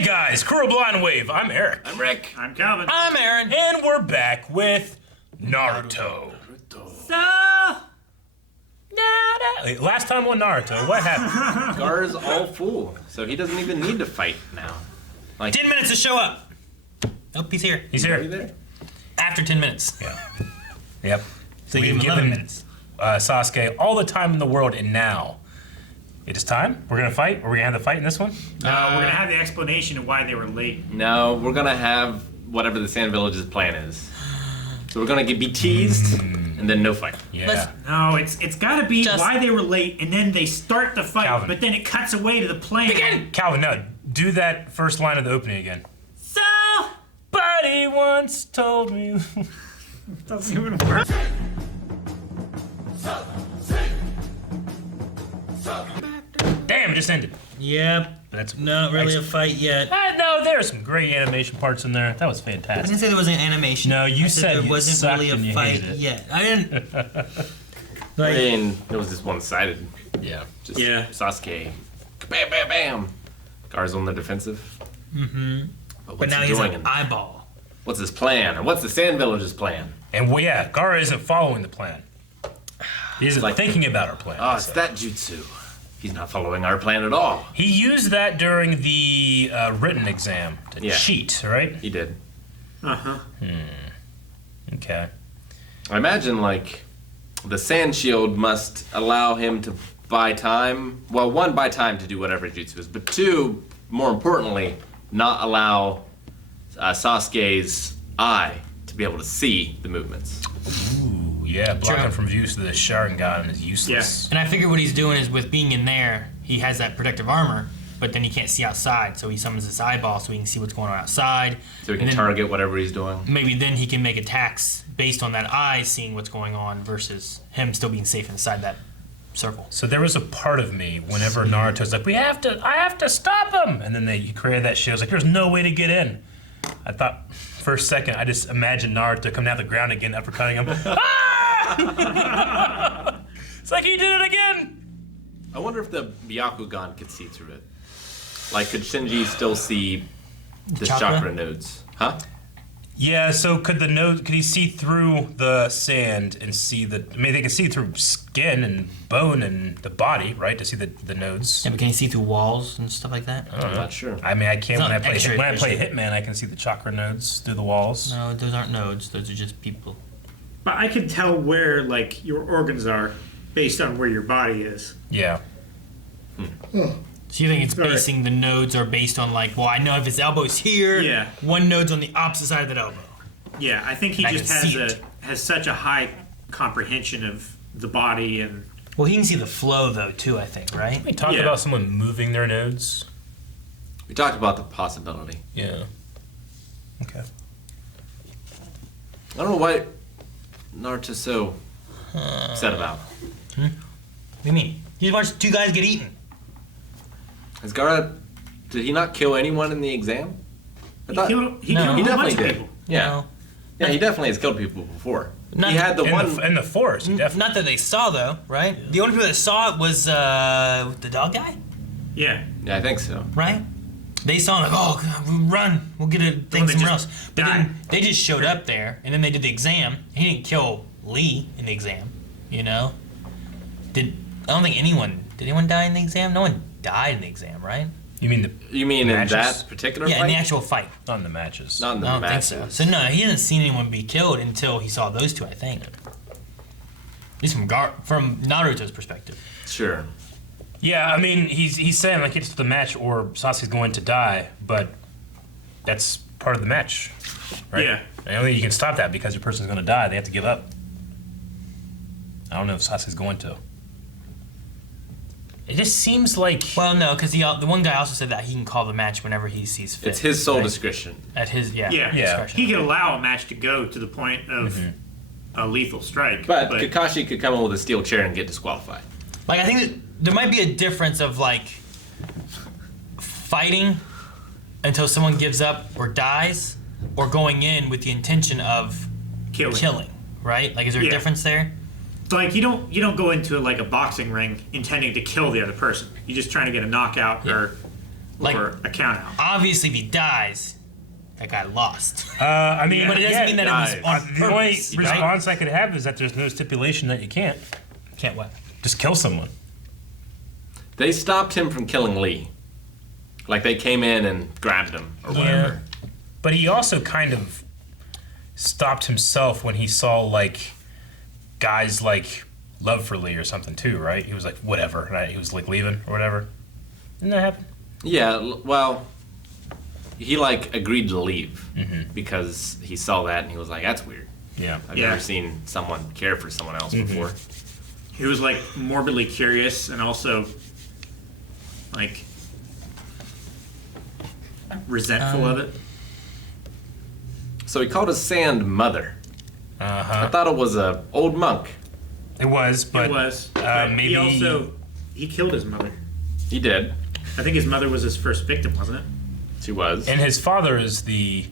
Hey guys, Kuro Blind Wave. I'm Eric. I'm Rick. I'm Calvin. I'm Aaron. And we're back with Naruto. Wait, last time on Naruto, what happened? Gaara's all full, so he doesn't even need to fight now. Like 10 minutes to show up. Oh, he's here. He's Are you here. there? After 10 minutes. Yeah. Yep. So you We've give him 11 given minutes. Sasuke all the time in the world, and now it is time. We're gonna fight. Are we gonna have the fight in this one? We're gonna have the explanation of why they were late. No, we're gonna have whatever the Sand Village's plan is. So we're gonna be teased, and then no fight. Yeah. No, it's gotta be Just- why they were late, and then they start the fight, Calvin. but then it cuts away to the plan. Calvin, no. Do that first line of the opening again. So Buddy once told me. doesn't even work. Damn, it just ended. Yep. That's Not really a fight yet. No, there are some great animation parts in there. That was I fantastic. didn't say there wasn't animation. No, you I said there it wasn't sucked really and a you fight hated it. yet. I didn't. I Like, mean, it was just one-sided. Yeah. Just Yeah. Sasuke, bam, bam, bam. Gaara's on the defensive. but what's now he he's doing? an eyeball. What's his plan? Or what's the Sand Village's plan? And well, yeah, Gaara isn't following the plan. He isn't Like- thinking about our plan. Oh, it's that jutsu. He's not following our plan at all. He used that during the written exam to Yeah. cheat, right? He did. Uh-huh. Okay. I imagine, like, the Sand Shield must allow him to buy time. Well, one, buy time to do whatever jutsu is, but two, more importantly, not allow Sasuke's eye to be able to see the movements. Ooh, yeah, blocking True. from views to the Sharingan is useless. And I figure what he's doing is with being in there, he has that protective armor, but then he can't see outside, so he summons this eyeball so he can see what's going on outside. So he can And then target whatever he's doing. Maybe then he can make attacks based on that eye seeing what's going on versus him still being safe inside that circle. So there was a part of me whenever Naruto's like, I have to stop him! And then he created that shit. I was like, there's no way to get in. I thought, for a second, I just imagined Naruto coming out the ground again, uppercutting him. Ah! It's like he did it again! I wonder if the Byakugan could see through it. Like, could Shinji still see the Chakra? chakra nodes? Huh? Yeah, so could he see through the sand and see they can see through skin and bone and the body, right? To see the nodes. Yeah, but can you see through walls and stuff like that? I'm not sure. I mean, I can't It's when I not play X-ray when I play vision. Hitman. I can see the chakra nodes through the walls. No, those aren't nodes. Those are just people. But I can tell where like your organs are based on where your body is. Yeah. So you think it's Right. basing the nodes are based on like, well, I know if his elbow's here, Yeah. one node's on the opposite side of that elbow. Yeah, I think he I just can see it. has such a high comprehension of the body and Well, he can see the flow though too. I think, right? We talked Yeah. about someone moving their nodes. We talked about the possibility. Yeah. Okay. I don't know why Naruto's so upset about. What do you mean? He just watched two guys get eaten. Has Gaara, did he not kill anyone in the exam? I thought, he No. killed he a whole definitely bunch of did. people. Yeah. No. Yeah, he definitely has killed people before. Not- he had the In one. the, in the forest, definitely. Not that they saw though, right? The only people that saw it was the dog guy, Yeah. Yeah, I think so. right? They saw him like, oh, God, we'll run, we'll get a thing Well, they somewhere just else. But died. then they just showed up there, and then they did the exam. He didn't kill Lee in the exam, you know. I don't think did anyone die in the exam? No one died in the exam, right? You mean the You mean in Matches? that particular Yeah, fight? in the actual fight. not in the matches? Not in the I don't matches. think so. So no, he hasn't seen anyone be killed until he saw those two, I think. At least from Naruto's perspective. Sure. Yeah, I mean he's saying like it's the match or Sasuke's going to die, but that's part of the match, right? Yeah. And only you can stop that because your person's going to die. They have to give up. I don't know if Sasuke's going to. It just seems like Well, no, because the one guy also said that he can call the match whenever he sees fit. It's his sole right? discretion. At his Yeah. discretion. He could allow a match to go to the point of a lethal strike. But Kakashi could come in with a steel chair and get disqualified. Like I think that there might be a difference of like fighting until someone gives up or dies, or going in with the intention of killing. Right? Like, is there a Yeah. difference there? So, like you don't go into like a boxing ring intending to kill the other person. You're just trying to get a knockout or Like- or a count out. Obviously, if he dies, that guy lost. I mean, But it doesn't mean that it was dies. on the only purpose. response I could have is that there's no stipulation that you can't Can't what? just kill someone. They stopped him from killing Lee. Like they came in and grabbed him or whatever. But he also kind of stopped himself when he saw like guys like love for Lee or something too, right? He was like, whatever, right? He was like leaving or whatever. Didn't that happen? Yeah, well, he like agreed to leave Mm-hmm. because he saw that and he was like, "That's weird. Yeah. I've Yeah. never seen someone care for someone else Mm-hmm. before." He was like morbidly curious and also like resentful of it. So he called his sand mother. I Uh-huh. thought it was a old monk. It was, but It was. But maybe he also he killed his mother. He did. I think his mother was his first victim, wasn't it? She was. and his father is the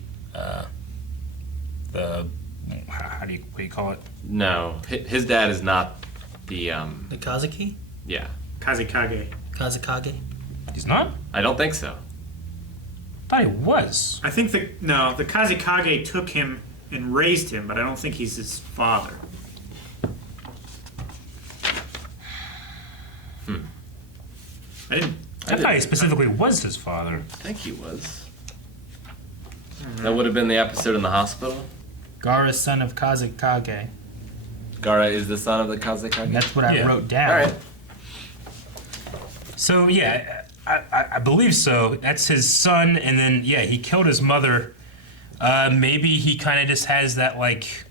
what do you call it? No, his dad is not the The Kazuki? yeah. Kazekage. Kazakage? He's not? I don't think so. I thought he was. I think the Kazekage took him and raised him, but I don't think he's his father. I didn't. I thought he specifically was his father. I think he was. That would have been the episode in the hospital. Gaara's son of Kazakage. Gaara is the son of the Kazekage. That's what I Yeah. wrote down. All right. So yeah, I believe so. That's his son, and then yeah, he killed his mother. Maybe he kind of just has that like,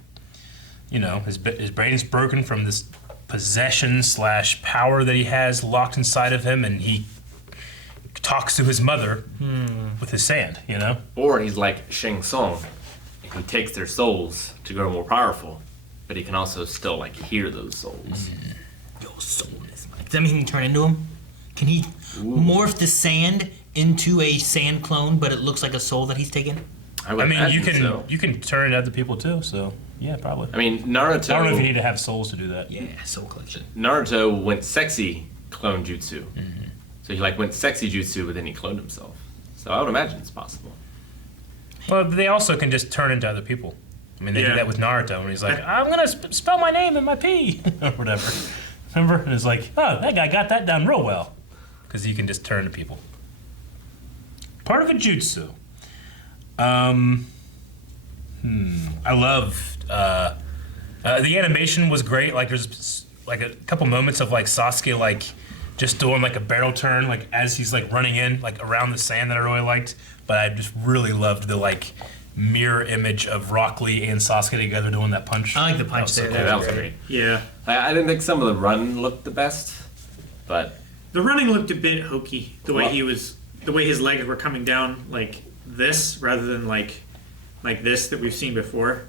you know, his brain is broken from this possession / power that he has locked inside of him, and he talks to his mother with his sand. You know. Or he's like Shang Tsung. He takes their souls to grow more powerful, but he can also still like hear those souls. Your soul is mine. Does that mean he can turn into him? Can he morph the sand into a sand clone, but it looks like a soul that he's taken? would I mean, you imagine can so. you can turn it other people too. So yeah, probably. I mean, I don't know if you Naruto. need to have souls to do that. Yeah, soul collection. Naruto went sexy clone jutsu. So he like went sexy jutsu, but then he cloned himself. So I would imagine it's possible. Well, they also can just turn into other people. I mean, they Yeah. did that with Naruto, and he's like, "I'm gonna spell my name in my P," or whatever. Remember? And it's like, "Oh, that guy got that down real well," because you can just turn to people. Part of a jutsu. I loved the animation was great. Like there's like a couple moments of like Sasuke like just doing like a barrel turn like as he's like running in like around the sand that I really liked. But I just really loved the like mirror image of Rock Lee and Sasuke together doing that punch. I like the punch That was so there. cool. Yeah, that was great. Yeah. I didn't think some of the run looked the best, but The running looked a bit hokey. The way his legs were coming down like this rather than like this that we've seen before,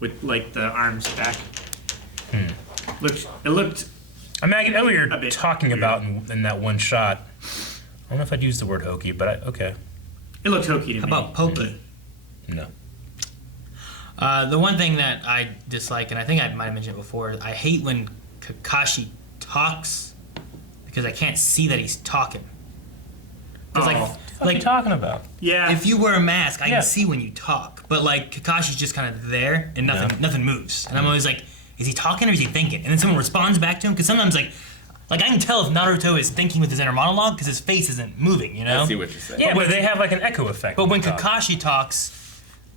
with like the arms back. It looked. I mean, I know what A you're bit talking weird. about in that one shot. I don't know if I'd use the word hokey, but okay. It looked hokey to How me. about Pokey? No. The one thing that I dislike, and I think I might have mentioned it before, I hate when Kakashi talks because I can't see that he's talking. 'Cause, Oh. What are you talking about? Yeah. if you wear a mask, I Yeah. can see when you talk, but like Kakashi's just kind of there and nothing moves, and I'm always like, is he talking or is he thinking? And then someone responds back to him because sometimes like I can tell if Naruto is thinking with his inner monologue because his face isn't moving, you know. I see what you're saying. Yeah, but they have like an echo effect. But when on top. Kakashi talks,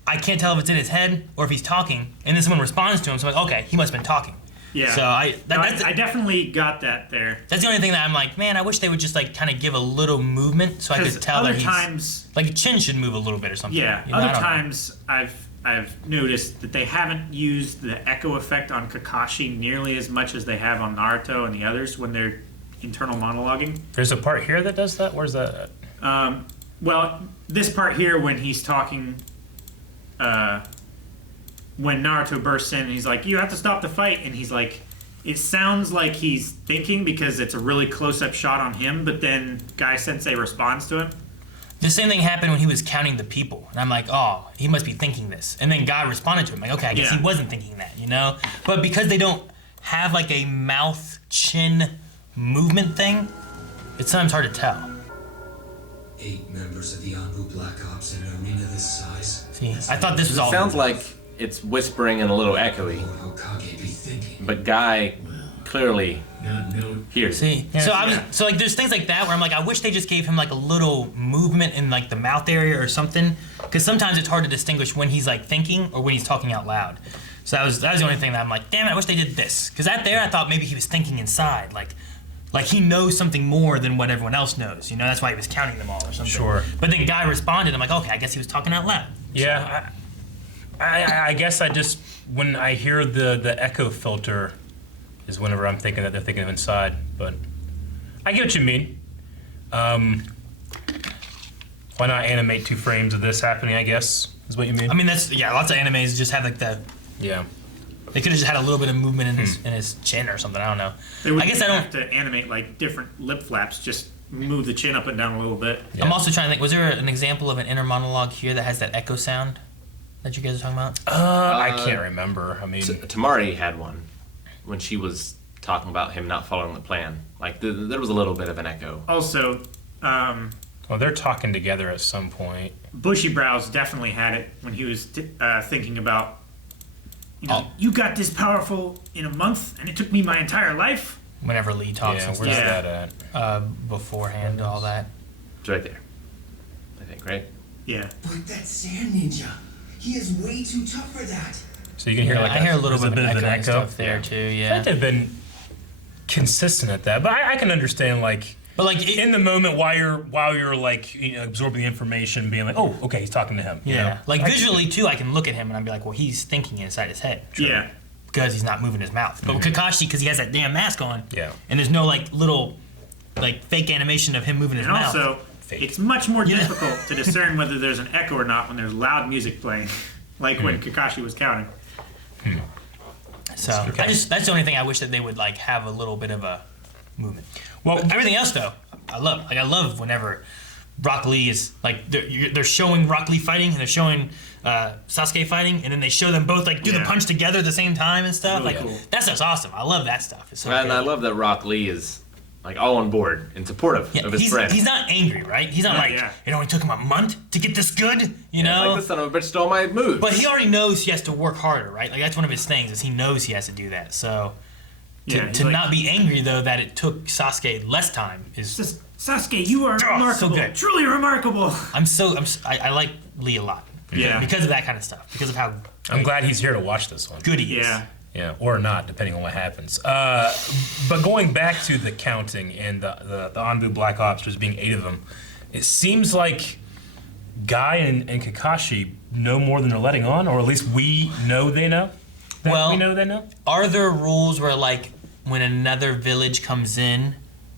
I can't tell if it's in his head or if he's talking, and then someone responds to him, so I'm like, okay, he must have been talking. Yeah. So I definitely got that there. that's the only thing that I'm like, man, I wish they would just like kind of give a little movement so I Because could tell other that he's times, like Chin should move a little bit or something. yeah, You know, I other don't know. times I've noticed that they haven't used the echo effect on Kakashi nearly as much as they have on Naruto and the others when they're internal monologuing. There's a part here that does that. Where's that? At? Well, this part here when he's talking, when Naruto bursts in and he's like, "You have to stop the fight," and he's like, it sounds like he's thinking because it's a really close-up shot on him, but then Guy Sensei responds to him. The same thing happened when he was counting the people, and I'm like, oh, he must be thinking this. And then God responded to him, like, okay, I guess Yeah. he wasn't thinking that, you know. But because they don't have like a mouth chin movement thing, it's sometimes hard to tell. 8 members of the Anbu Black Ops in an arena this size. See, I thought this was It all. sounds like it's whispering and a little echoey, Lord Hokage be thinking. but Guy clearly hears. See, so like there's things like that where I'm like, I wish they just gave him like a little movement in like the mouth area or something, because sometimes it's hard to distinguish when he's like thinking or when he's talking out loud. So that was the only thing that I'm like, damn it, I wish they did this, because that there I thought maybe he was thinking inside, like he knows something more than what everyone else knows. You know, that's why he was counting them all or something. Sure. But then Guy responded. I'm like, okay, I guess he was talking out loud. Yeah, I guess I just, when I hear the echo filter is whenever I'm thinking that they're thinking of inside, but I get what you mean. Why not animate 2 frames of this happening, I guess, is what you mean? I mean, that's lots of animes just have like the. Yeah. They could have just had a little bit of movement in his chin or something. I don't know. They would I guess I don't. have to animate like different lip flaps. Just move the chin up and down a little bit. Yeah. I'm also trying to think. Was there an example of an inner monologue here that has that echo sound that you guys are talking about? I can't remember. I mean, Tamari had one when she was talking about him not following the plan. Like there was a little bit of an echo. Also, well, they're talking together at some point. Bushy Brows definitely had it when he was thinking about, you know, you got this powerful in a month, and it took me my entire life. Whenever Lee talks Yeah, and where's stuff that at? beforehand, all that. It's right there, I think, right? Yeah. But that sand ninja, he is way too tough for that. So you can hear Yeah, like I hear a little there's bit of an echo. stuff there Yeah. too. I Yeah. think they've been consistent at that, but I can understand like. But like In the moment, while you're like absorbing the information, being like, oh, okay, he's talking to him. you yeah, know? like visually too, I can look at him and I'd be like, well, he's thinking inside his head. Yeah. Because he's not moving his mouth. But with Kakashi, because he has that damn mask on. Yeah. And there's no like little, like fake animation of him moving his And mouth. also, Fake. it's much more difficult to discern whether there's an echo or not when there's loud music playing, like when Kakashi was counting. So that's the only thing I wish that they would like have a little bit of a movement. Well, Everything else though, I love whenever Rock Lee is like they're showing Rock Lee fighting and they're showing Sasuke fighting, and then they show them both like do the Yeah. punch together at the same time and stuff. Really like cool. that stuff's awesome. I love that stuff. It's so And good. I love that Rock Lee is like all on board and supportive Yeah, of his friend. he's not angry, right? He's not Yeah, like yeah. it only took him a month to get this good, you know. Like the son of a bitch stole my moves. But he already knows he has to work harder, right? Like that's one of his things is he knows he has to do that. So to, Yeah, he's to like- not be angry though that it took Sasuke less time is Sasuke, you are so remarkable. good. Truly remarkable. I like Lee a lot. Yeah. Because of that kind of stuff. Because of how I'm glad he's here to watch this one. good he is. Yeah. Yeah, or not, depending on what happens. But going back to the counting and the Anbu Black Ops, there's being 8 of them, it seems like Guy and Kakashi know more than they're letting on, or at least we know they know. Well, we know they know. Are there rules where like when another village comes in,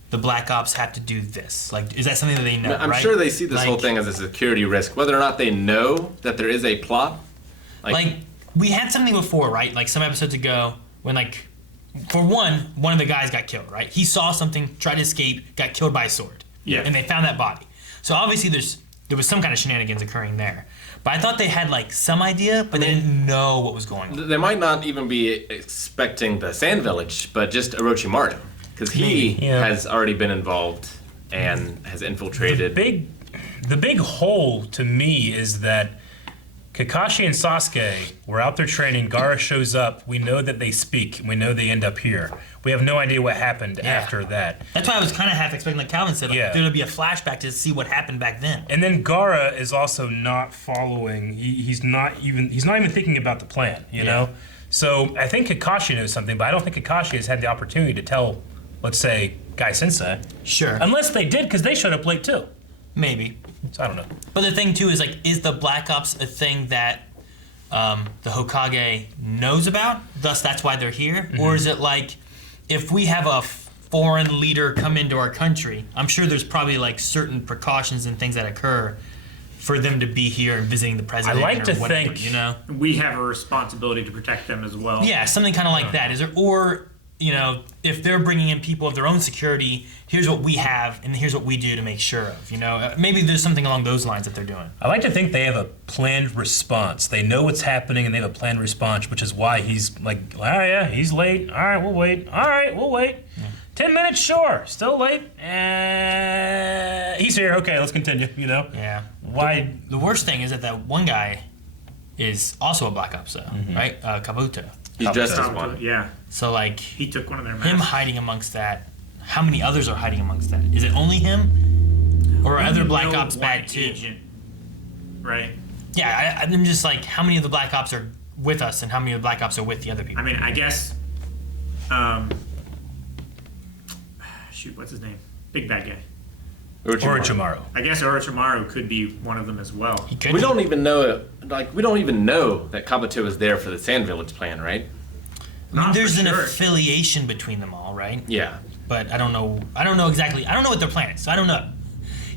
the Black Ops have to do this? Like, is that something that they know? I'm right? sure they see this Like- whole thing as a security risk, whether or not they know that there is a plot. Like we had something before, right? Like some episodes ago, when like, for one of the guys got killed, right? He saw something, tried to escape, got killed by a sword. Yeah. And they found that body. So obviously there was some kind of shenanigans occurring there. But I thought they had like some idea, but they didn't know what was going on. They might not even be expecting the Sand Village, but just Orochimaru, because he Yeah. has already been involved and has infiltrated. The big hole to me is that Kakashi and Sasuke were out there training. Gaara shows up. We know that they speak. We know they end up here. We have no idea what happened Yeah. after that. That's why I was kind of half expecting, like Calvin said, like, Yeah. there would be a flashback to see what happened back then. And then Gaara is also not following. He's not even thinking about the plan. You know. So I think Kakashi knows something, but I don't think Kakashi has had the opportunity to tell, let's say, Guy Sensei. Sure. Unless they did, because they showed up late too. Maybe. So I don't know. But the thing too is like, is the Black Ops a thing that the Hokage knows about? Thus, that's why they're here, or is it like, if we have a foreign leader come into our country, I'm sure there's probably like certain precautions and things that occur for them to be here and visiting the president. like or to whatever, think- you know. We have a responsibility to protect them as well. Yeah, something kind of like that. Is there, or you know, if they're bringing in people of their own security, here's what we have, and here's what we do to make sure of. You know, maybe there's something along those lines that they're doing. I like to think they have a planned response. They know what's happening and they have a planned response, which is why he's like, oh yeah, he's late. All right, we'll wait. All right, we'll wait. 10 minutes, sure. Still late. He's here. Okay, let's continue, you know? Yeah. Why? The worst thing is that one guy is also a Black Ops, though, right? Kabuto. He's dressed as one. Yeah, So, like, he took one of their him masks. hiding amongst that, how many others are hiding amongst that? Is it only him? Or are other Black Ops bad, too? Agent, right? Yeah, I'm just like, how many of the Black Ops are with us and how many of the Black Ops are with the other people? I mean, I guess. Shoot, what's his name? Big bad guy. Orochimaru. I guess Orochimaru could be one of them as well. He could We be. don't even know, we don't even know that Kabuto is there for the Sand Village plan, right? I mean, Not there's for an sure. affiliation between them all, right? Yeah. But I don't know exactly. I don't know what their plan is, so I don't know.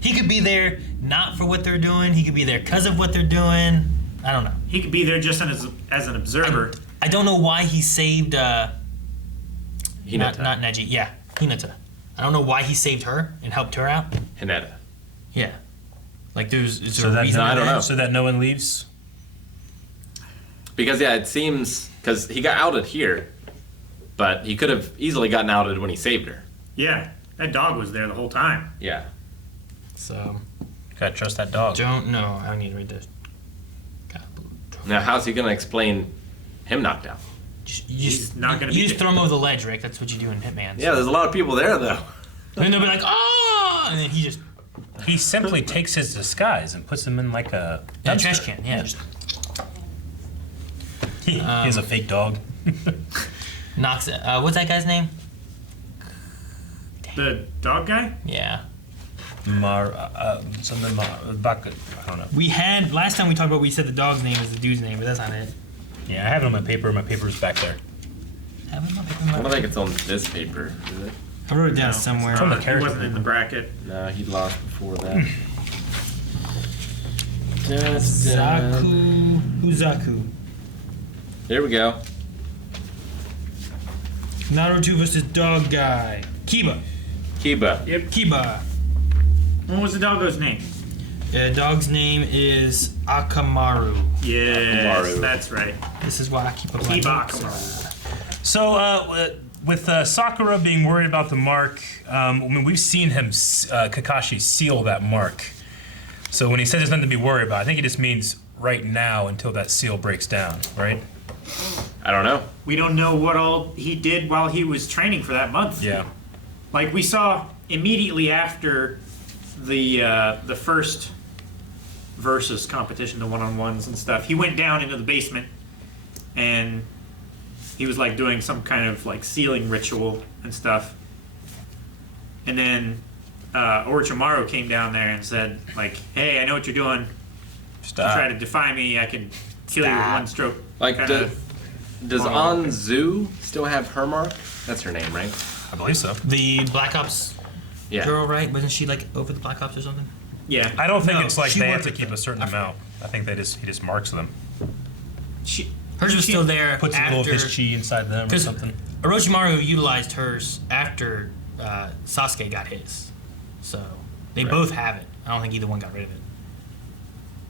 He could be there not for what they're doing. He could be there because of what they're doing. I don't know. He could be there just as an observer. I don't know why he saved Hinata. not Neji. Yeah, Hinata. I don't know why he saved her and helped her out. Hinata. Yeah. Like is there So a that, reason? I don't know. So that no one leaves? Because, yeah, it seems, because he got outed here, but he could have easily gotten outed when he saved her. Yeah, that dog was there the whole time. Yeah. So Gotta trust that dog. don't know. I need to read this. Now, how's he going to explain him knocked out? He's not gonna be You just dead. throw him over the ledge, Rick. That's what you do in Hitman. Yeah, there's a lot of people there, though. And they'll be like, oh, and then he just He simply takes his disguise and puts him in like a yeah, dumpster. trash can. Yeah. He has a fake dog. Knocks it. What's that guy's name? The dog guy? Yeah. Baka. I don't know. We had last time we talked about. We said the dog's name is the dude's name, but that's not it. Yeah, I have it on my paper. My paper's back there. Have it on paper? I don't think it's on this paper, is it? I wrote it down No. somewhere. From the He character wasn't in the bracket. No, he lost before that. Uzaku. There we go. Naruto versus dog guy. Kiba. Kiba. Yep. Kiba. What was the doggo's name? Dog's name is Akamaru. Yes, Akamaru. that's right. This is why I keep a Kiba Akamaru. So, with Sakura being worried about the mark, I mean, we've seen him, Kakashi, seal that mark. So when he says there's nothing to be worried about, I think he just means right now until that seal breaks down, right? I don't know. We don't know what all he did while he was training for that month. Yeah. Like we saw immediately after the first versus competition, the one-on-ones and stuff. He went down into the basement and he was like doing some kind of like sealing ritual and stuff. And then Orochimaru came down there and said like, "Hey, I know what you're doing. You try to defy me, I can kill you with one stroke." Like, Kinda does monologue. Anzu still have her mark? That's her name, right? I believe so. The Black Ops Yeah. girl, right? Wasn't she like over the Black Ops or something? Yeah. I don't think No, it's like she they have worked to with keep them. a certain I amount. I think he just marks them. She, Hers was still there Puts a after. little of his chi inside them or 'cause something. Orochimaru utilized hers after Sasuke got his, so they both have it. I don't think either one got rid of it.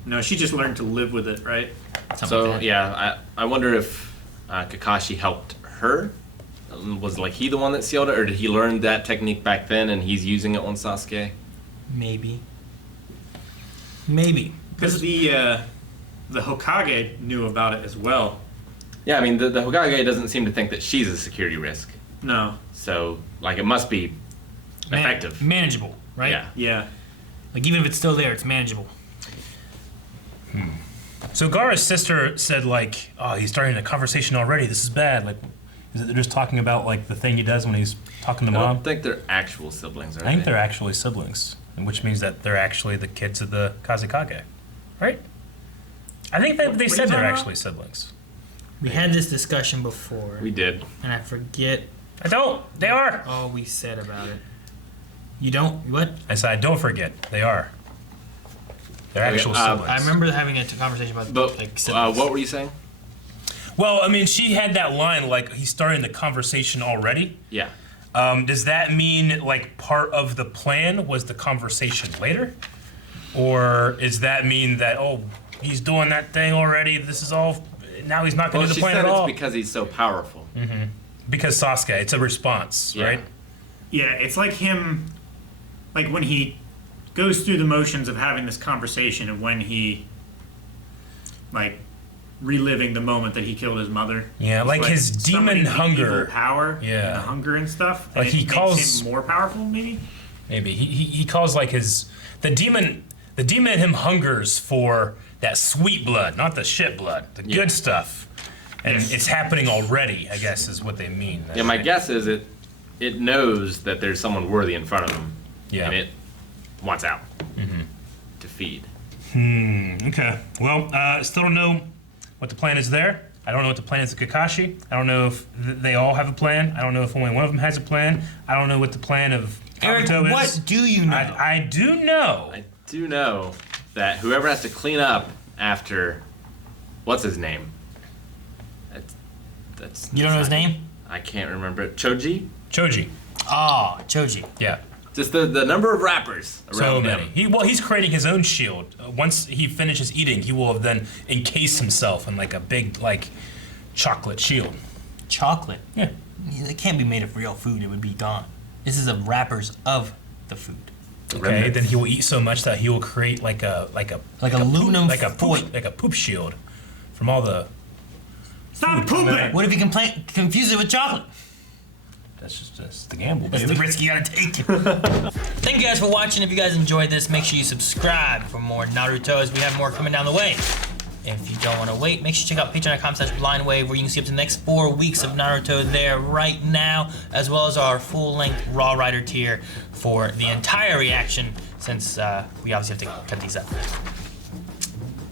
no, she just learned to live with it, right? Something So, like that. yeah, I wonder if Kakashi helped her. Was like he the one that sealed it, or did he learn that technique back then and he's using it on Sasuke? Maybe. Because the Hokage knew about it as well. Yeah, I mean, the Hokage doesn't seem to think that she's a security risk. No. So, like, it must be effective. Manageable, right? Yeah. Yeah. Like even if it's still there, it's manageable. So Gaara's sister said like, "Oh, he's starting a conversation already. This is bad." Like, is it they're just talking about like the thing he does when he's talking to I mom? don't think they're actual siblings, are I think they? they're actually siblings, which means that they're actually the kids of the Kazekage, right? I think they What are you said talking they're about? actually siblings. We had this discussion before, We did. and I forget I don't. They are. all we said about it. You don't? What? I said, don't forget. They are. They're Okay, actual I siblings. I remember having a conversation about But like siblings. what were you saying? Well, I mean, she had that line like he's starting the conversation already. Yeah. Does that mean like part of the plan was the conversation later, or does that mean that he's doing that thing already? This is all. Now he's not going Well, to do she the plan said at it's all because he's so powerful. because Sasuke. It's a response, Yeah. right? Yeah, it's like him, like when he goes through the motions of having this conversation and when he, like, reliving the moment that he killed his mother. Yeah, It's like his summoning demon the hunger. evil power, Yeah. and the hunger and stuff. Like and he it calls- makes him more powerful, maybe. Maybe he calls like the demon in him hungers for that sweet blood, not the shit blood, the Yeah. good stuff, and Yes. it's happening already. I guess is what they mean. Yeah, my guess is it knows that there's someone worthy in front of him, Yeah. and it wants out to feed. Okay. Well, still don't know what the plan is there. I don't know what the plan is to Kakashi. I don't know if they all have a plan. I don't know if only one of them has a plan. I don't know what the plan of Eric, Naruto is. what do you know? I do know. I do know that whoever has to clean up after, what's his name? That's You don't know his name? I can't remember it. Choji? Choji. Oh, Choji. Yeah. Just the number of rappers around So him. many. He's creating his own shield. Once he finishes eating, he will then encase himself in like a big chocolate shield. Chocolate. Yeah. It can't be made of real food. It would be gone. This is the wrappers of the food. Okay. remnants. Then he will eat so much that he will create like a aluminum foil. like a poop shield from all the. Stop pooping! What if you confuse it with chocolate? That's just the gamble, That's baby. the risk you gotta take. Thank you guys for watching. If you guys enjoyed this, make sure you subscribe for more Naruto as we have more coming down the way. If you don't want to wait, make sure you check out patreon.com/blindwave where you can see up to the next 4 weeks of Naruto there right now, as well as our full-length Raw Rider tier for the entire reaction since we obviously have to cut these up.